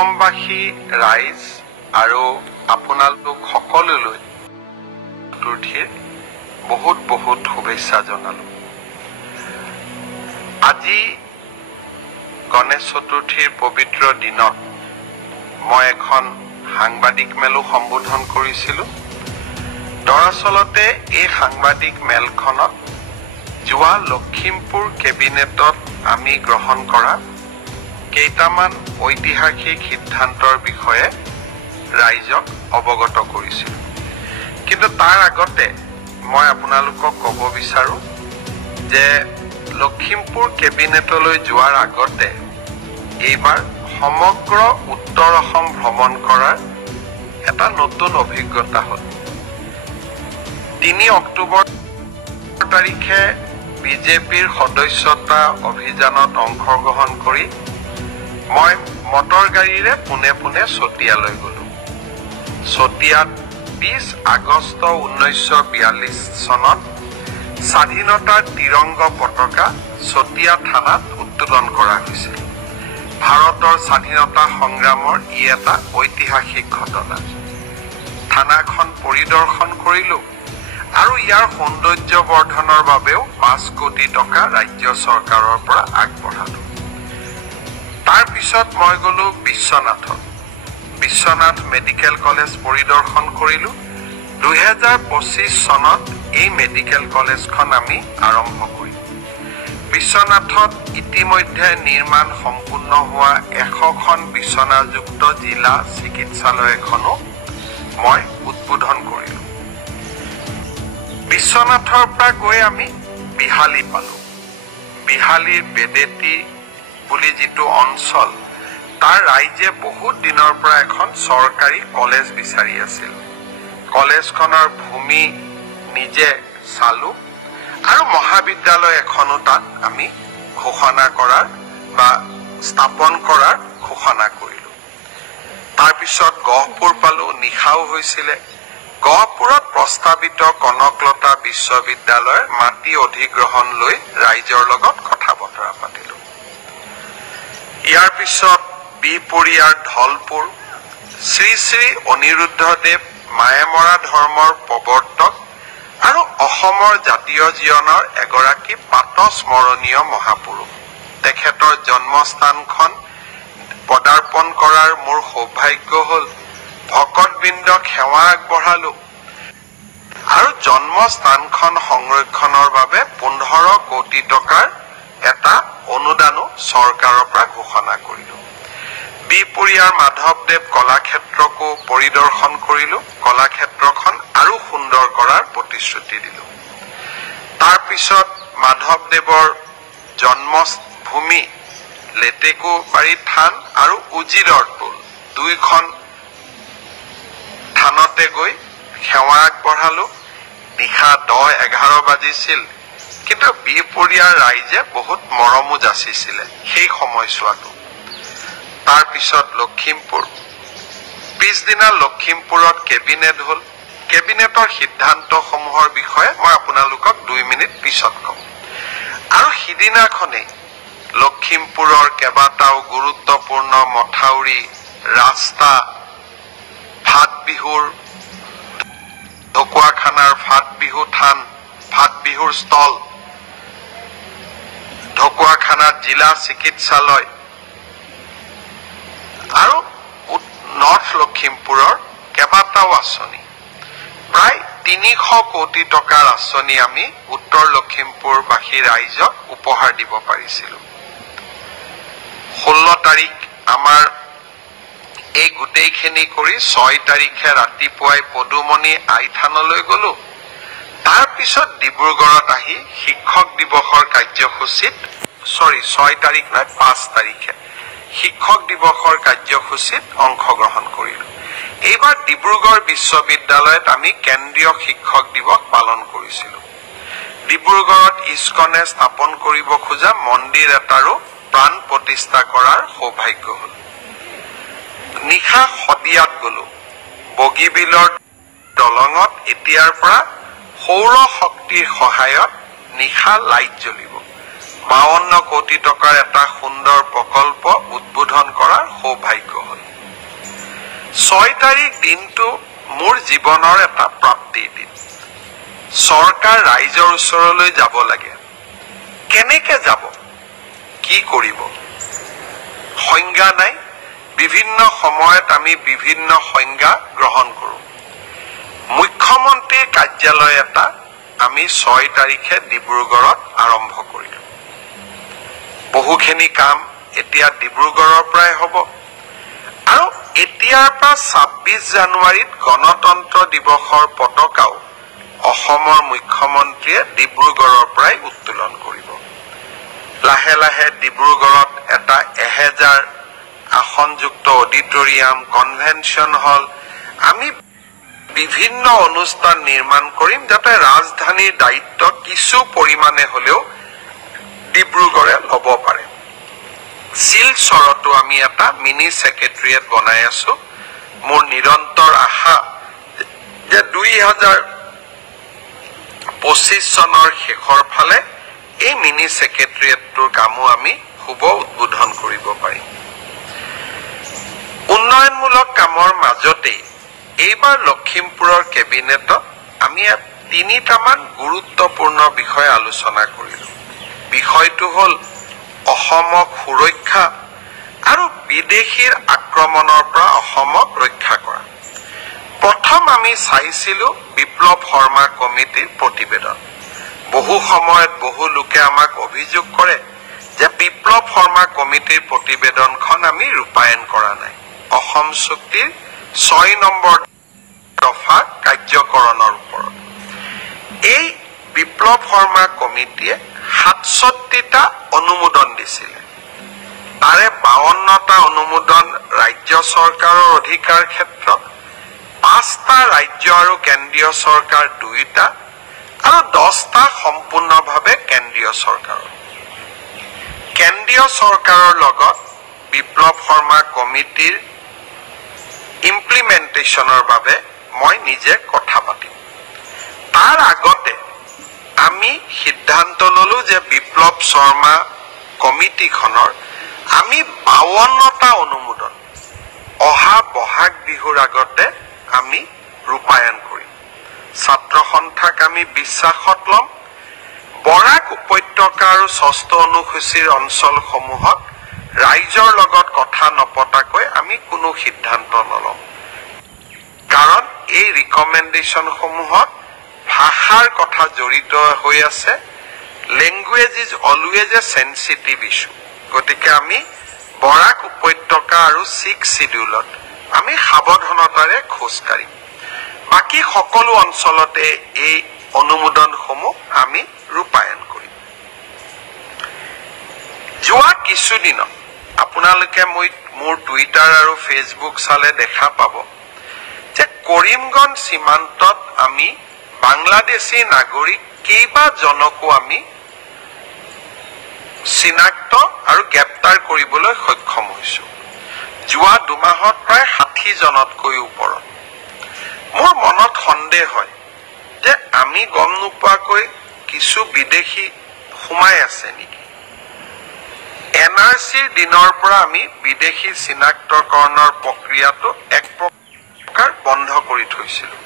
অসমবাসী ৰাইজ আৰু আপোনালোক সকলোলৈ চতুৰ্থীৰ বহুত বহুত শুভেচ্ছা জনালো। আজি গণেশ চতুৰ্থীৰ পবিত্ৰ দিনত মই এখন সাংবাদিক মেলো সম্বোধন কৰিছিলোঁ। দৰাচলতে এই সাংবাদিক মেলখনত যোৱা লখিমপুৰ কেবিনেটত আমি গ্ৰহণ কৰা কেইটামান ঐতিহাসিক সিদ্ধান্তৰ বিষয়ে ৰাইজক অৱগত কৰিছিলোঁ। কিন্তু তাৰ আগতে মই আপোনালোকক ক'ব বিচাৰো যে লখিমপুৰ কেবিনেটলৈ যোৱাৰ আগতে এইবাৰ সমগ্ৰ উত্তৰ অসম ভ্ৰমণ কৰাৰ এটা নতুন অভিজ্ঞতা হ'ল। 3 অক্টোবৰ তাৰিখে বিজেপিৰ সদস্যতা অভিযানত অংশগ্ৰহণ কৰি মই মটৰ গাড়ীৰে পোনে পোনে চতিয়ালৈ গলো। চতিয়াত 20 আগষ্ট 1942 চনত স্বাধীনতাৰ তিৰংগ পতাকা চতিয়া থানাত উত্তোলন কৰা হৈছিল। ভাৰতৰ স্বাধীনতা সংগ্ৰামৰ ই এটা ঐতিহাসিক ঘটনা। থানাখন পৰিদৰ্শন কৰিলো আৰু ইয়াৰ সৌন্দৰ্য বৰ্ধনৰ বাবেও 5 কোটি টকা ৰাজ্য চৰকাৰৰ পৰা আগবঢ়ালো। তাৰ পিছত মই গলো বিশ্বনাথ মেডিকেল কলেজ পৰিদৰ্শন কৰিলো। 2025 চনত এই মেডিকেল কলেজখন আমি আৰম্ভ কৰিম। বিশ্বনাথত ইতিমধ্যে নিৰ্মাণ সম্পূৰ্ণ হোৱা 100খন বিচনাযুক্ত জিলা চিকিৎসালয় এখনো মই উদ্বোধন কৰিলো। বিশ্বনাথৰ পৰা গৈ আমি বিহালী পালো। বিহালীৰ বেদেতি বুলি যিটো অঞ্চল, তাৰ ৰাইজে বহুত দিনৰ পৰা এখন চৰকাৰী কলেজ বিচাৰি আছিল। কলেজখনৰ ভূমি নিজে চালো আৰু মহাবিদ্যালয় এখনো তাত আমি ঘোষণা কৰাৰ বা স্থাপন কৰাৰ ঘোষণা কৰিলো। তাৰপিছত গহপুৰ পালো, নিশাও হৈছিলে। গহপুৰত প্ৰস্তাৱিত কনকলতা বিশ্ববিদ্যালয়ৰ মাটি অধিগ্ৰহণ লৈ ৰাইজৰ লগত কথা বতৰা পাতিলো। ইয়াৰ পিছত বিহপুৰীয়াৰ ঢলপুৰ শ্ৰী শ্ৰী অনিৰুদ্ধদেৱ মায়েমৰা ধৰ্মৰ প্ৰৱৰ্তক আৰু অসমৰ জাতীয় জীৱনৰ এগৰাকী পাতস্মৰণীয় মহাপুৰুষ। তেখেতৰ জন্মস্থানখন পদাৰ্পণ কৰাৰ মোৰ সৌভাগ্য হ'ল। ভকতবৃন্দক সেৱা আগবঢ়ালো আৰু জন্মস্থানখন সংৰক্ষণৰ বাবে 15 কোটি টকাৰ এটা অনুদানো চৰকাৰৰ পৰা ঘোষণা কৰিলো। বিহপুৰীয়াৰ মাধৱদেৱ কলাক্ষেত্ৰকো পৰিদৰ্শন কৰিলো। কলাক্ষেত্ৰখন আৰু সুন্দৰ কৰাৰ প্ৰতিশ্ৰুতি দিলো। তাৰপিছত মাধৱদেৱৰ জন্মভূমি লেটেকুবাৰী থান আৰু উজিৰৰ টোল 2খন থানতে গৈ সেৱা আগবঢ়ালো। নিশা 10-11 বাজিছিল, কিন্তু বিহপুৰীয়াৰ ৰাইজে বহুত মৰমো যাচিছিলে সেই সময়ছোৱাটো। তাৰপিছত লখিমপুৰ। পিছদিনা লখিমপুৰত কেবিনেট হ'ল। কেবিনেটৰ সিদ্ধান্তসমূহৰ বিষয়ে মই আপোনালোকক 2 মিনিট পিছত কম। আৰু সিদিনাখনেই লখিমপুৰৰ কেইবাটাও গুৰুত্বপূৰ্ণ মথাউৰি, ৰাস্তা, ফাট বিহুৰ ঢকুৱাখানাৰ ফাট বিহু থান, ফাট বিহুৰ স্থল, ঢকুৱাখানাৰ জিলা চিকিৎসালয় আৰু নৰ্থ লখিমপুৰৰ কেইবাটাও আঁচনি, প্ৰায় 300 কোটি টকাৰ আঁচনি আমি উত্তৰ লখিমপুৰবাসী ৰাইজক উপহাৰ দিব পাৰিছিলো। 16 তাৰিখ আমাৰ এই গোটেইখিনি কৰি 6 তাৰিখে ৰাতিপুৱাই পদুমণি আই থানলৈ গলো। তাৰপিছত ডিব্ৰুগড়ত আহি শিক্ষক দিৱসৰ কাৰ্যসূচীত 6 তাৰিখ নহয় 5 তাৰিখে শিক্ষক দিৱসৰ কাৰ্যসূচীত অংশগ্ৰহণ কৰিলো। এইবাৰ ডিব্ৰুগড় বিশ্ববিদ্যালয়ত আমি কেন্দ্ৰীয় শিক্ষক দিৱস পালন কৰিছিলো। ডিব্ৰুগড়ত ইস্কনে স্থাপন কৰিব খোজা মন্দিৰ এটাৰো প্ৰাণ প্ৰতিষ্ঠা কৰাৰ সৌভাগ্য হ'ল। নিশা শদিয়াত গলো। বগীবিলৰ দলঙত এতিয়াৰ পৰা সৌৰ শক্তিৰ সহায়ত নিশা লাইট জ্বলিব। 52 কোটি টকাৰ এটা সুন্দৰ প্ৰকল্প উদ্বোধন কৰাৰ সৌভাগ্য হ'ল। 6 তাৰিখ দিনটো মোৰ জীৱনৰ এটা প্ৰাপ্তিৰ দিন। চৰকাৰ ৰাইজৰ ওচৰলৈ যাব লাগে। কেনেকে যাব, কি কৰিব, সংজ্ঞা নাই। বিভিন্ন সময়ত আমি বিভিন্ন সংজ্ঞা গ্ৰহণ কৰোঁ। মুখ্যমন্ত্ৰীৰ কাৰ্যালয় এটা আমি 6 তাৰিখে ডিব্ৰুগড়ত আৰম্ভ কৰিলোঁ। বহুখিনি কাম এতিয়া ডিব্ৰুগড়ৰ পৰাই হ'ব আৰু এতিয়াৰ পৰা 26 জানুৱাৰীত গণতন্ত্ৰ দিৱসৰ পতাকাও অসমৰ মুখ্যমন্ত্ৰীয়ে ডিব্ৰুগড়ৰ পৰাই উত্তোলন কৰিব। লাহে লাহে ডিব্ৰুগড়ত এটা 1000 আসনযুক্ত অডিটৰিয়াম, কনভেনশ্যন হল, আমি বিভিন্ন অনুষ্ঠান নিৰ্মাণ কৰিম যাতে ৰাজধানীৰ দায়িত্ব কিছু পৰিমাণে হলেও ডিব্ৰুগড়ে ল'ব পাৰে। শিলচৰতো আমি এটা মিনি সেক্ৰেটাৰিয়েট বনাই আছো। মোৰ নিৰন্তৰ আশা যে 2025 চনৰ শেষৰ ফালে এই মিনি সেক্ৰেটাৰিয়েটটোৰ কামো আমি শুভ উদ্বোধন কৰিব পাৰিম। উন্নয়নমূলক কামৰ মাজতে এইবাৰ লখিমপুৰৰ কেবিনেটত আমি 3টামান গুৰুত্বপূৰ্ণ বিষয় আলোচনা কৰিলো। বিষয়টো হ'ল অসমক সুৰক্ষা আৰু বিদেশীৰ আক্ৰমণৰ পৰা অসমক ৰক্ষা কৰা। প্ৰথম আমি চাইছিলো বিপ্লৱ শৰ্মা কমিটিৰ প্ৰতিবেদন। বহু সময়ত বহু লোকে আমাক অভিযোগ কৰে যে বিপ্লৱ শৰ্মা কমিটিৰ প্ৰতিবেদনখন আমি ৰূপায়ণ কৰা নাই। অসম চুক্তিৰ 6 নম্বৰ দফা কাৰ্যকৰণৰ ওপৰত এই বিপ্লৱ শৰ্মা কমিটিয়ে 67টা অনুমোদন দিছিলে। তাৰে 52টা অনুমোদন ৰাজ্য চৰকাৰৰ অধিকাৰ ক্ষেত্ৰত, 5টা ৰাজ্য আৰু কেন্দ্ৰীয় চৰকাৰ 2টা আৰু 10টা সম্পূৰ্ণভাৱে কেন্দ্ৰীয় চৰকাৰৰ। কেন্দ্ৰীয় চৰকাৰৰ লগত বিপ্লৱ শৰ্মা কমিটিৰ ইমপ্লিমেণ্টেশ্যনৰ বাবে মই নিজে কথা পাতিম। তাৰ আগতে আমি সিদ্ধান্ত ললো যে বিপ্লৱ শৰ্মা কমিটিখনৰ আমি 52টা অনুমোদন অহা বহাগ বিহুৰ আগতে আমি ৰূপায়ণ কৰিম। ছাত্ৰ সন্থাক আমি বিশ্বাসত ল'ম। বৰাক উপত্যকা আৰু 6ষ্ঠ অনুসূচীৰ অঞ্চলসমূহত ৰাইজৰ লগত কথা নপতাকৈ আমি কোনো সিদ্ধান্ত নলম। কাৰণ এই ৰিকমেণ্ডেশ্যনসমূহত ভাষাৰ কথা জড়িত হৈ আছে। Language is always A sensitive issue. গতিকে আমি বৰাক উপত্যকা আৰু 6 শিডিউলত আমি সাৱধানতাৰে খোজ কাঢ়িম। বাকী সকলো অঞ্চলতে এই অনুমোদনসমূহ আমি ৰূপায়ণ কৰিম। যোৱা কিছুদিনত আপোনালোকে মোৰ টুইটাৰ আৰু ফেচবুক চালে দেখা পাব যে কৰিমগঞ্জ সীমান্তত আমি বাংলাদেশী নাগৰিক কেইবাজনকো আমি চিনাক্ত আৰু গ্ৰেপ্তাৰ কৰিবলৈ সক্ষম হৈছো। যোৱা 2 মাহত প্ৰায় 60 জনতকৈ ওপৰত। মোৰ মনত সন্দেহ হয় যে আমি গম নোপোৱাকৈ কিছু বিদেশী সোমাই আছে নেকি। NRCৰ দিনৰ পৰা আমি বিদেশী চিনাক্তকৰণৰ প্ৰক্ৰিয়াটো এক প্ৰকাৰ বন্ধ কৰি থৈছিলো।